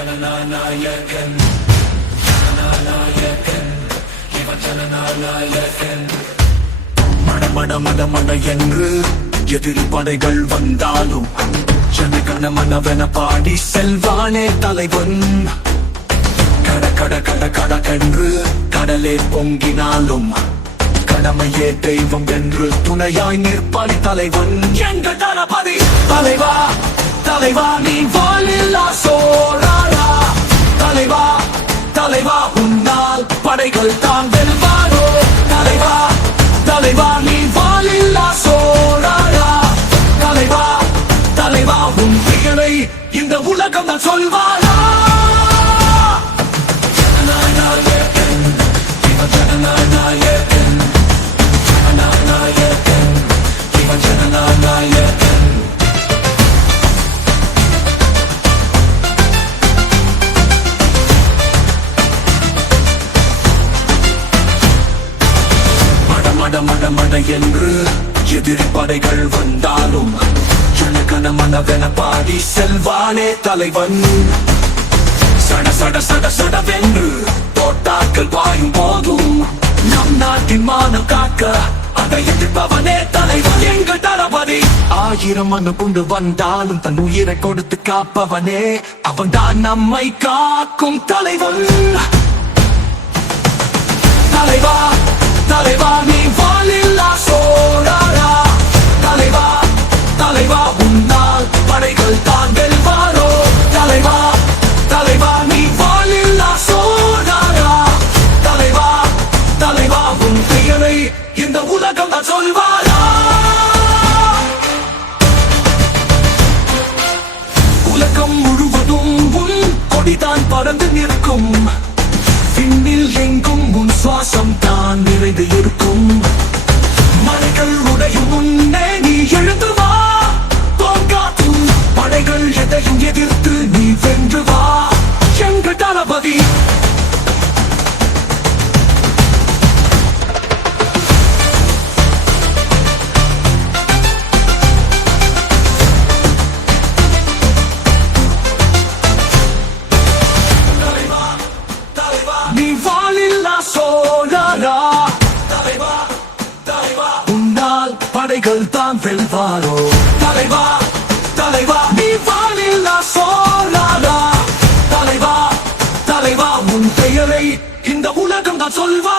ஜனநாயகன் ஜனநாயகன் இவன் ஜனநாயகன். மட மட மட மட என்று எதிரி படைகள் வந்தாலும் ஜனகண மனவென பாடி செல்வானே தலைவன். கட கட கட கடக்கென்று கடலே பொங்கினாலும் கடமையே தெய்வம் என்று துணையாய் நிற்பான் தலைவன். எங்கள் தளபதி தலைவா தலைவா நீ வாழில்லா சோழரா. தலைவா தலைவா உன்னால் படைகள் தான் வெல்வாரோ. தலைவா தலைவா நீ வாழில்லா சோழரா. தலைவா தலைவா உன் பெயரை இந்த உலகம் தான் சொல்வாரா. ஜனநாயகன் இவன் ஜனநாயகன் ஜனநாயகன் இவன் ஜனநாயகன். மட மட மட என்று எதிரி படைகள் வந்தாலும் ஜனகண மனவென பாடி செல்வானே தலைவன். சட சட சட சடவென்று தோட்டாக்கள் பாயும் போதும் நம் நாட்டின் மானம் காக்க அதை எதிர்ப்பவனே தலைவன். எங்கள் தளபதி ஆயிரம் மனு கொண்டு வந்தாலும் தன் உயிரை கொடுத்து காப்பவனே அவன் தான் நம்மை காக்கும் தலைவன். தலைவா தலைவா நீ வாழில்லா சோழரா. தலைவா தலைவா உன்னால் படைகள் தான் வெல்வாரோ. தலைவா தலைவா நீ வாழில்லா சோழரா. தலைவா தலைவா உன் பெயரை இந்த உலகம் தான் சொல்வாரா. உலகம் முழுவதும் உன் கொடிதான் பறந்து நிற்கும். விண்ணில் எங்கும் உன் சுவாசம் தான் நிறைந்து இருக்கும். மலைகள் உடையும் முன்னே நீ எழுந்து வா. தோற்காற்றும் படைகள் எதையும் எதிர்த்து நீ வென்று வா. எங்கள் தளபதி நீ வாழில்லா சோழரா. தலைவா தலைவா உன்னால் படைகள் தான் வெல்வாரோ. தலைவா தலைவா நீ வாழில்லா சோழரா. தலைவா தலைவா உன் பெயரை இந்த உலகம் தான் சொல்வா.